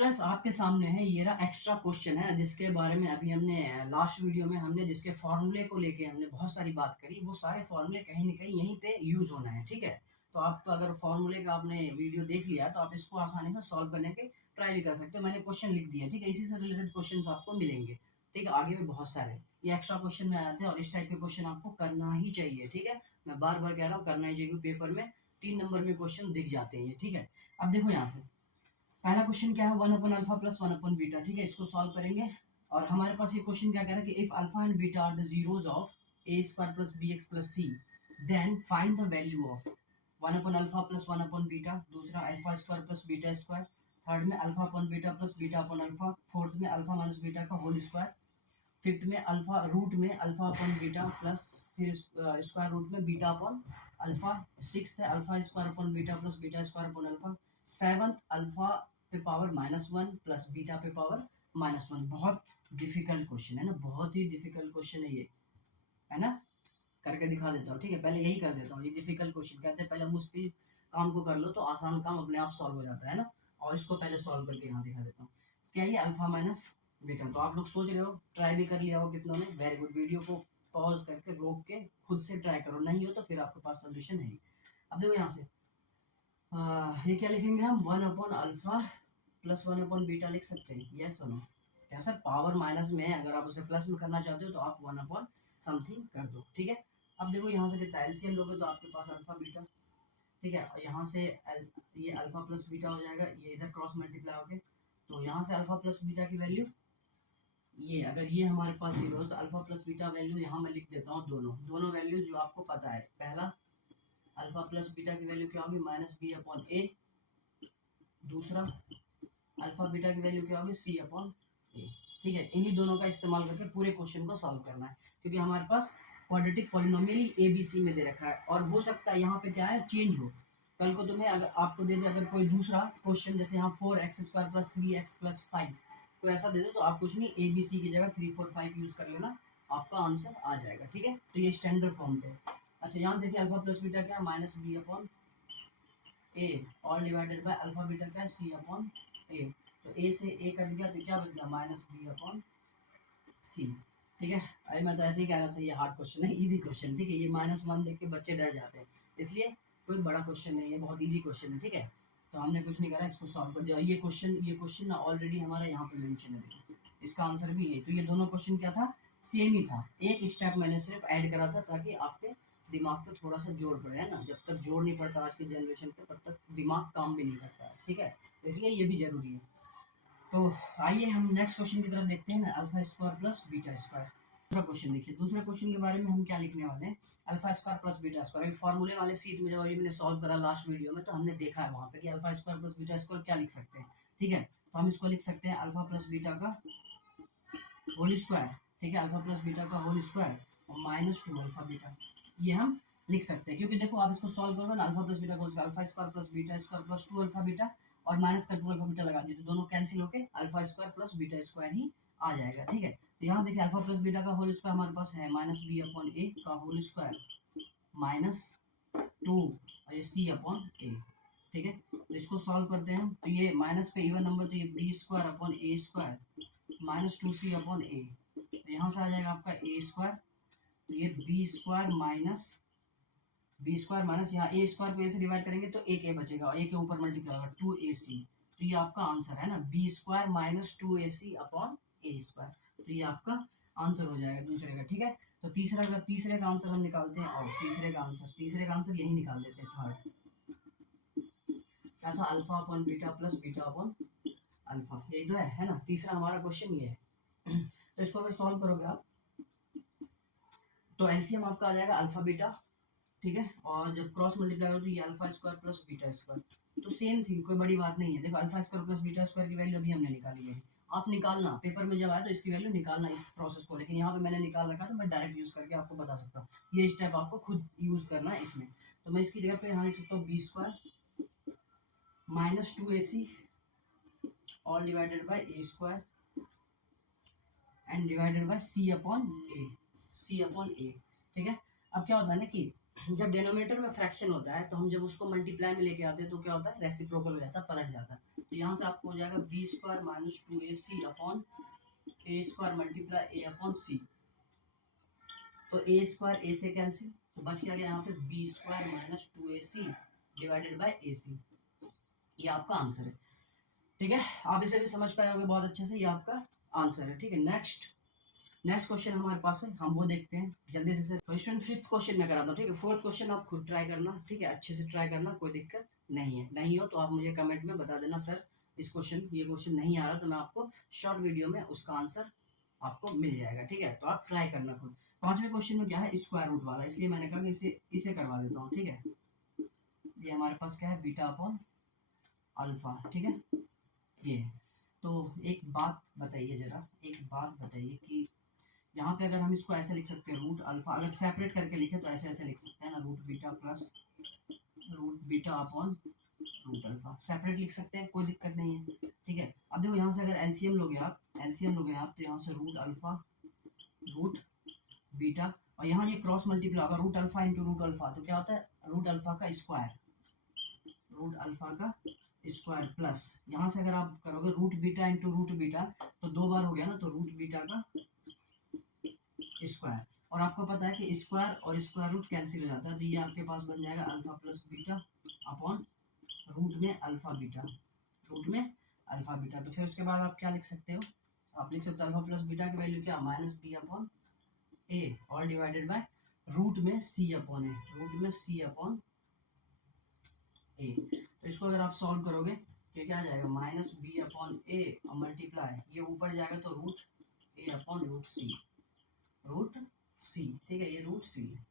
Students आपके सामने है ये रहा एक्स्ट्रा क्वेश्चन है जिसके बारे में अभी हमने लास्ट वीडियो में हमने जिसके फॉर्मूले को लेके हमने बहुत सारी बात करी। वो सारे फॉर्मूले कहीं ना कहीं यहीं पे यूज होना है, ठीक है। तो आपको अगर फॉर्मूले का आपने वीडियो देख लिया तो आप इसको आसानी से सॉल्व करने के ट्राई भी कर सकते हो। मैंने क्वेश्चन लिख दिया, ठीक है। इसी से रिलेटेड क्वेश्चन आपको मिलेंगे, ठीक है। आगे भी बहुत सारे ये एक्स्ट्रा क्वेश्चन में आते हैं और इस टाइप के क्वेश्चन आपको करना ही चाहिए, ठीक है। मैं बार बार कह रहा हूँ करना ही चाहिए, पेपर में 3 नंबर में क्वेश्चन दिख जाते हैं, ठीक है। अब देखो यहाँ से पहला क्वेश्चन क्या है, 1/अल्फा प्लस 1/बीटा, ठीक है। इसको सॉल्व करेंगे और हमारे पास ये क्वेश्चन क्या कह रहा है कि if alpha and beta are the zeros of a square plus b x plus c then find the value of 1/अल्फा प्लस 1/बीटा, दूसरा alpha square plus beta square, third में alpha upon beta plus beta upon alpha, fourth में alpha minus beta का whole square, fifth में alpha root में alpha upon beta plus फिर square root में बीटा अपॉन अल्फा, सिक्स्थ है alpha square upon beta plus beta square upon alpha, seventh alpha पे power -1 plus beta पे power -1। बहुत difficult question है ना, बहुत ही डिफिकल्ट क्वेश्चन है ये, है ना। करके दिखा देता हूँ, ठीक है। पहले यही कर देता हूँ, ये डिफिकल्ट क्वेश्चन कहते हैं पहले मुश्किल काम को कर लो तो आसान काम अपने आप सॉल्व हो जाता है ना। और इसको पहले सॉल्व करके यहाँ दिखा देता हूँ। क्या ये अल्फा माइनस बीटा, तो आप लोग सोच रहे हो, ट्राई भी कर लिया हो कितनों ने, वेरी गुड। वीडियो को पॉज करके रोक के खुद से ट्राई करो, नहीं हो तो फिर आपके पास सोल्यूशन है। अब देखो यहाँ से ये क्या लिखेंगे हम, 1/अल्फा प्लस 1/बीटा लिख सकते हैं, यस और नो। क्या सर पावर माइनस में है, अगर आप उसे प्लस में करना चाहते हो तो आप 1/समथिंग कर दो, ठीक है। अब देखो यहाँ से कितना एलसीएम लोगे तो आपके पास अल्फा बीटा, ठीक है। और यहाँ से ये अल्फा प्लस बीटा हो जाएगा, ये इधर क्रॉस मल्टीप्लाई हो गए तो यहाँ से अल्फा प्लस बीटा की वैल्यू ये, अगर ये हमारे पास 0 है तो अल्फा प्लस बीटा वैल्यू यहाँ मैं लिख देता हूँ दोनों वैल्यूज जो आपको पता है। पहला अल्फा प्लस बीटा की वैल्यू क्या होगी, -b/a, दूसरा अल्फा बीटा की वैल्यू क्या होगी, c/a, ठीक है। इन्हीं दोनों का इस्तेमाल करके पूरे क्वेश्चन को सॉल्व करना है, क्योंकि हमारे पास क्वाड्रेटिक पॉलिनोमियल ABC में दे रखा है और हो सकता है यहाँ पे क्या है चेंज हो। कल को तुम्हें अगर आपको दे दे अगर कोई दूसरा क्वेश्चन, जैसे यहाँ 4x² प्लस 3x प्लस 5 तो ऐसा दे दे तो आप कुछ नहीं ABC की जगह 3 4 5 यूज कर लेना, आपका आंसर आ जाएगा, ठीक है। तो ये स्टैंडर्ड फॉर्म पे। अच्छा यहाँ से देखिए अल्फा प्लस बीटा क्या है, -b/a all divided by alpha beta क्या है, c/a। तो a से a कट गया तो क्या बच गया, -b/c, ठीक है। अरे मैं तो ऐसे ही कह रहा था ये हार्ड क्वेश्चन है, इजी क्वेश्चन, ठीक है। ये -1 देख के बच्चे डर जाते हैं, इसलिए कोई बड़ा क्वेश्चन नहीं है, बहुत इजी क्वेश्चन है, ठीक है। तो हमने कुछ नहीं करा, इसको सॉल्व कर दिया। ये क्वेश्चन ना ऑलरेडी हमारा यहाँ पे मेंशन है, देखो इसका आंसर भी है। तो ये दोनों क्वेश्चन क्या था, सेम ही था, एक स्टेप मैंने सिर्फ ऐड करा था ताकि आपके दिमाग पे थोड़ा सा जोर पड़े, है ना। जब तक जोर नहीं पड़ता आज के जनरेशन पे तब तक दिमाग काम भी नहीं करता है, ठीक है। तो इसलिए ये भी जरूरी है। तो आइए हम नेक्स्ट क्वेश्चन की तरफ देखते हैं ना, alpha square plus beta square. दूसरा क्वेश्चन देखिए, दूसरे क्वेश्चन के बारे में हम क्या लिखने वाले हैं, alpha square plus beta square. फॉर्मूले वाले सीट में जब अभी मैंने सॉल्व करा लास्ट वीडियो में तो हमने देखा है वहाँ पे कि alpha square plus beta square क्या लिख सकते हैं, ठीक है। तो हम इसको लिख सकते हैं अल्फा प्लस बीटा का होल स्क्वायर, ठीक है। अल्फा प्लस बीटा का होल स्क्वायर और -2 अल्फा बीटा, ये हम लिख सकते हैं। क्योंकि देखो आप इसको सॉल्व करोगे ना, अल्फा प्लस बीटा को alpha square plus beta square plus 2 alpha beta और माइनस का 2 अल्फा बीटा लगा दीजिए तो दोनों कैंसिल होके alpha square plus beta square ही आ जाएगा, ठीक है। तो यहाँ देखिए अल्फा प्लस बीटा का होल स्क्वायर हमारे पास है -b/a का होल स्क्वायर -2 और ये c/a, ठीक है। तो इसको सॉल्व करते हैं तो ये माइनस पे इवन नंबर तो ये b² -2c/a, तो यहाँ से आ जाएगा आपका a², तो ये b² माइनस यहाँ a² को a से डिवाइड करेंगे तो एक a बचेगा और a के ऊपर मल्टीप्लाई होगा 2ac, तो ये आपका आंसर है ना, b² -2ac/a², तो ये आपका आंसर हो जाएगा दूसरे का, ठीक है। तो तीसरे का आंसर हम निकालते हैं और तीसरे का आंसर यही निकाल देते हैं, थर्ड क्या था, alpha upon beta plus beta upon alpha, यही तो है ना। तीसरा हमारा क्वेश्चन ये है। तो इसको अगर सॉल्व करोगे आप तो एलसीएम आपका आ जाएगा अल्फा बीटा, ठीक है। और जब क्रॉस मल्टीप्लाई करो तो ये alpha square plus beta square, तो सेम थिंग, कोई बड़ी बात नहीं है। देखो alpha square plus beta square की वैल्यू अभी हमने निकाली है, आप निकालना पेपर में जब आए तो इसकी वैल्यू निकालना इस प्रोसेस को, लेकिन यहाँ पे मैंने निकाल रखा तो मैं डायरेक्ट यूज करके आपको बता सकता हूँ। ये स्टेप आपको खुद यूज करना है इसमें। तो मैं इसकी जगह पे यहाँ लिख सकता हूँ b² -2ac all divided bye a² and divided by c/a, ठीक है। अब क्या होता है ना कि जब डिनोमिनेटर में फ्रैक्शन होता है तो हम जब उसको मल्टीप्लाई में लेके आते हैं तो क्या होता है, रेसिप्रोकल हो जाता है, पलट जाता है। तो यहाँ से आपको हो जाएगा b square minus 2ac upon a square multiply a upon c. तो ए स्क्वायर ए से कैंसिल, तो बच क्या गया यहाँ पे b square minus 2ac divided by a c. ये आपका आंसर है, ठीक है। आप इसे भी समझ पाए होंगे बहुत अच्छे से, ये आपका आंसर है, ठीक है। नेक्स्ट क्वेश्चन हमारे पास है, हम वो देखते हैं जल्दी से। क्वेश्चन फिफ्थ क्वेश्चन में कराता हूँ, ठीक है। फोर्थ क्वेश्चन आप खुद ट्राई करना, ठीक है, अच्छे से ट्राई करना, कोई दिक्कत नहीं है। नहीं हो तो आप मुझे कमेंट में बता देना सर ये क्वेश्चन नहीं आ रहा, तो मैं आपको शॉर्ट वीडियो में उसका आंसर आपको मिल जाएगा, ठीक है। तो आप ट्राई करना खुद। पांचवें क्वेश्चन में क्या है, स्क्वायर रूट वाला, इसलिए मैंने कहा कि इसे करवा देता हूँ, ठीक है। ये हमारे पास क्या है, बीटा अपॉन अल्फा, ठीक है। ये तो एक बात बताइए जरा, एक बात बताइए कि यहाँ पे अगर हम इसको ऐसे लिख सकते हैं, रूट अल्फा, अगर सेपरेट करके लिखे तो ऐसे ऐसे लिख सकते हैं ना, root beta plus root beta upon root alpha, separate लिख सकते हैं, कोई दिक्कत नहीं है, ठीक है। अब देखो यहाँ से अगर एलसीएम लोगे आप, तो यहाँ से रूट अल्फा रूट बीटा, और यहाँ ये क्रॉस मल्टीप्लाई होगा, root alpha into root alpha, तो क्या होता है रूट अल्फा का स्क्वायर, रूट अल्फा का स्क्वायर प्लस यहाँ से अगर आप करोगे root beta into root beta, तो 2 बार हो गया ना, तो रूट बीटा का स्क्वायर। और आपको पता है कि स्क्वायर और स्क्वायर रूट कैंसिल हो जाता है, तो ये आपके पास बन जाएगा alpha plus beta upon root में अल्फा बीटा, रूट में अल्फा बीटा। तो फिर उसके बाद आप क्या लिख सकते हो, आप लिख सकते हो अल्फा प्लस बीटा की वैल्यू क्या, माइनस बी अपॉन ए, और डिवाइडेड बाय रूट में सी अपॉन ए, रूट में सी अपॉन ए। तो इसको अगर आप सॉल्व करोगे तो क्या आ जाएगा, माइनस बी अपॉन ए और मल्टीप्लाई, ये ऊपर जाएगा तो रूट ए अपॉन रूट सी, ठीक है, ये रूट सी है।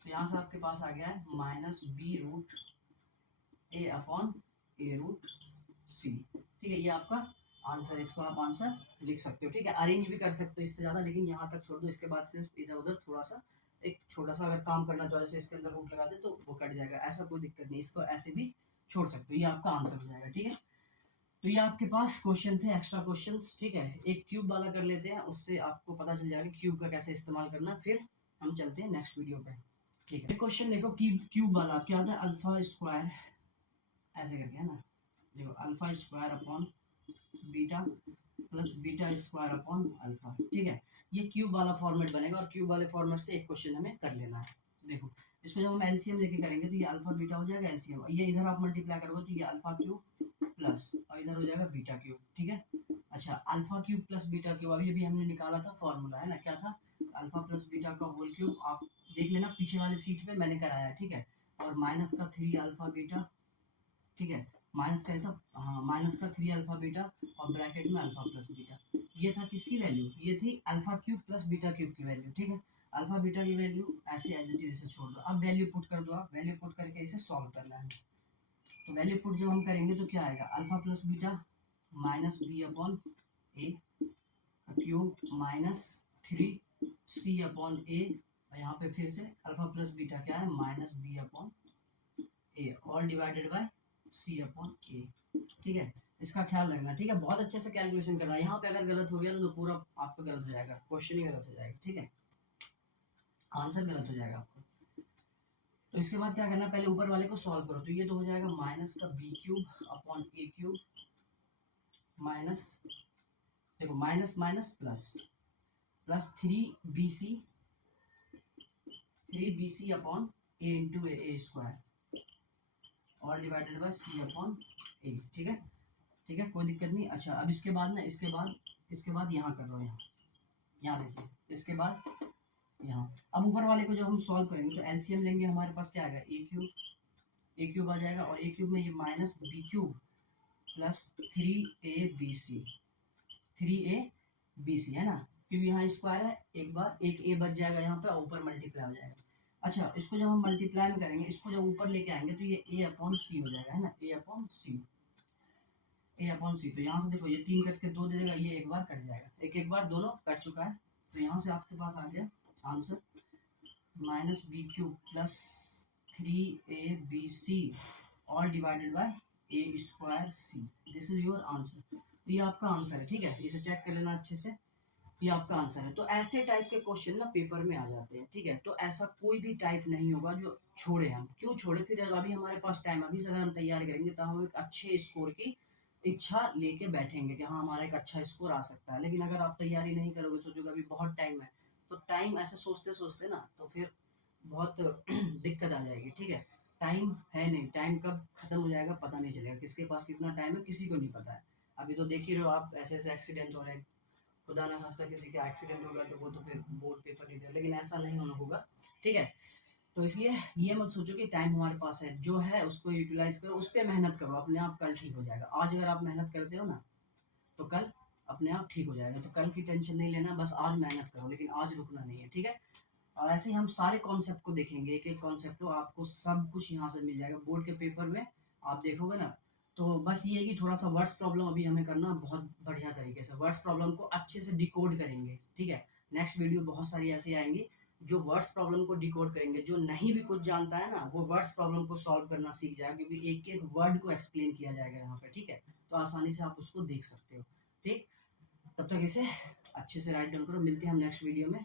तो यहाँ से आपके पास आ गया है माइनस बी रूट ए अपॉन ए रूट सी, ठीक है। ये आपका आंसर, इसको आप आंसर लिख सकते हो, ठीक है। अरेंज भी कर सकते हो इससे ज़्यादा, लेकिन यहाँ तक छोड़ दो, इसके बाद सिर्फ इधर उधर थोड़ा सा एक छोटा सा अगर काम करना चाहो, जैसे इसके अंदर रूट लगा दे तो वो कट जाएगा, ऐसा कोई दिक्कत नहीं, इसको ऐसे भी छोड़ सकते हो, ये आपका आंसर हो जाएगा, ठीक है। तो ये आपके पास क्वेश्चन थे, एक्स्ट्रा क्वेश्चंस, ठीक है। एक क्यूब वाला कर लेते हैं, उससे आपको पता चल जाएगा क्यूब का कैसे इस्तेमाल करना, फिर हम चलते हैं नेक्स्ट वीडियो पे, ठीक है। क्वेश्चन देखो, क्यूब वाला क्या होता है, अल्फा स्क्वायर ऐसे करके, है ना, देखो alpha square upon beta plus beta square upon alpha, ठीक है। ये क्यूब वाला फॉर्मेट बनेगा, और क्यूब वाले फॉर्मेट से एक क्वेश्चन हमें कर लेना है। देखो इसको जब हम एलसीएम लेके करेंगे तो ये अल्फा बीटा हो जाएगा एलसीएम, ये इधर आप मल्टीप्लाई करोगे तो ये अल्फा क्यूब प्लस, और इधर हो जाएगा बीटा क्यूब, ठीक है। अच्छा, alpha cube plus beta cube अभी अभी हमने निकाला था फॉर्मूला, है ना, क्या था, अल्फा प्लस बीटा का होल क्यूब, आप देख लेना पीछे वाले सीट पे मैंने कराया, ठीक है। और माइनस का 3 अल्फा बीटा, ठीक है, माइनस का था, हाँ, माइनस का 3 अल्फा बीटा और ब्रैकेट में अल्फा प्लस बीटा, ये था किसकी वैल्यू, ये थी alpha cube plus beta cube की वैल्यू, ठीक है। अल्फा बीटा की वैल्यू ऐसे एज इट इज इसे छोड़ दो, अब वैल्यू पुट कर दो, आप वैल्यू पुट करके इसे सॉल्व करना है। तो वैल्यू पुट जब हम करेंगे तो क्या आएगा, alpha plus beta minus b upon a cube minus 3 c upon a, और यहाँ पे फिर से अल्फा प्लस बीटा क्या है, minus b upon a, all divided by c upon a, ठीक है। इसका ख्याल रखना, ठीक है, बहुत अच्छे से कैलकुलेशन करना, यहाँ पे अगर गलत हो गया तो पूरा आपका गलत हो जाएगा, क्वेश्चन ही गलत हो जाएगा, ठीक है, आंसर गलत हो जाएगा आपको। तो इसके बाद क्या करना, पहले ऊपर वाले को सॉल्व करो, तो ये तो हो जाएगा माइनस का b cube upon a cube minus, देखो minus minus plus, plus 3bc upon a into a square, और divided by c upon a, ठीक है, ठीक है, कोई दिक्कत नहीं। अच्छा, अब इसके बाद ना, इसके बाद यहाँ कर लो, यहाँ देखिए, इसके बाद यहाँ, अब ऊपर वाले को जब हम सॉल्व करेंगे तो एलसीएम लेंगे, हमारे पास क्या आएगा, ए क्यूब आ जाएगा, और ए क्यूब में ये minus b cube plus 3ab है ना, क्योंकि यहाँ स्क्वायर है, एक बार एक ए बच जाएगा यहाँ पे, और ऊपर मल्टीप्लाई हो जाएगा। अच्छा, इसको जब हम मल्टीप्लाई में करेंगे, इसको जब ऊपर लेके आएंगे तो ये ए अपॉन सी हो जाएगा, है ना, ए अपॉन सी, तो यहाँ से देखो ये 3 कट के 2 दे देगा, ये एक बार कट जाएगा, एक बार दोनों कट चुका है, तो यहाँ से आपके पास आ गया answer minus b cube plus 3abc all divided by a square c, this is your answer. तो ये आपका आंसर है, ठीक है, इसे चेक कर लेना अच्छे से, ये आपका आंसर है। तो ऐसे टाइप के क्वेश्चन ना पेपर में आ जाते हैं, ठीक है। तो ऐसा कोई भी टाइप नहीं होगा जो छोड़े, हम क्यों छोड़े, फिर अभी हमारे पास टाइम, अभी से अगर हम तैयार करेंगे तो हम एक अच्छे स्कोर की इच्छा लेके बैठेंगे कि हाँ हमारा एक अच्छा स्कोर आ सकता है। लेकिन अगर आप तैयारी नहीं करोगे, सोचोगे अभी बहुत टाइम है, तो टाइम ऐसे सोचते सोचते ना तो फिर बहुत दिक्कत आ जाएगी, ठीक है। टाइम है नहीं, टाइम कब खत्म हो जाएगा पता नहीं चलेगा, किसके पास कितना टाइम है किसी को नहीं पता है। अभी तो देख ही रहे हो आप, ऐसे ऐसे एक्सीडेंट हो रहे हैं, खुदा ना खास्ता किसी का एक्सीडेंट हो गया तो वो तो फिर बोर्ड पेपर नहीं दे, लेकिन ऐसा नहीं होना होगा, ठीक है। तो इसलिए ये मत सोचो कि टाइम हमारे पास है, जो है उसको यूटिलाइज करो, उस पर मेहनत करो, अपने आप कल ठीक हो जाएगा। आज अगर आप मेहनत करते हो ना तो कल अपने आप ठीक हो जाएगा। तो कल की टेंशन नहीं लेना, बस आज मेहनत करो, लेकिन आज रुकना नहीं है, ठीक है। और ऐसे ही हम सारे कॉन्सेप्ट को देखेंगे, एक एक कॉन्सेप्ट को, आपको सब कुछ यहाँ से मिल जाएगा बोर्ड के पेपर में, आप देखोगे ना। तो बस ये है कि थोड़ा सा वर्ड्स प्रॉब्लम अभी हमें करना बहुत बढ़िया तरीके से, वर्ड्स प्रॉब्लम को अच्छे से डिकोड करेंगे, ठीक है। नेक्स्ट वीडियो बहुत सारी ऐसी आएंगी जो वर्ड्स प्रॉब्लम को डिकोड करेंगे। जो नहीं भी कुछ जानता है ना वो वर्ड्स प्रॉब्लम को सॉल्व करना सीख जाएगा, क्योंकि एक एक वर्ड को एक्सप्लेन किया जाएगा यहाँ पे, ठीक है। तो आसानी से आप उसको देख सकते हो, ठीक। तब तक इसे अच्छे से राइट डाउन करो, मिलते हैं हम नेक्स्ट वीडियो में।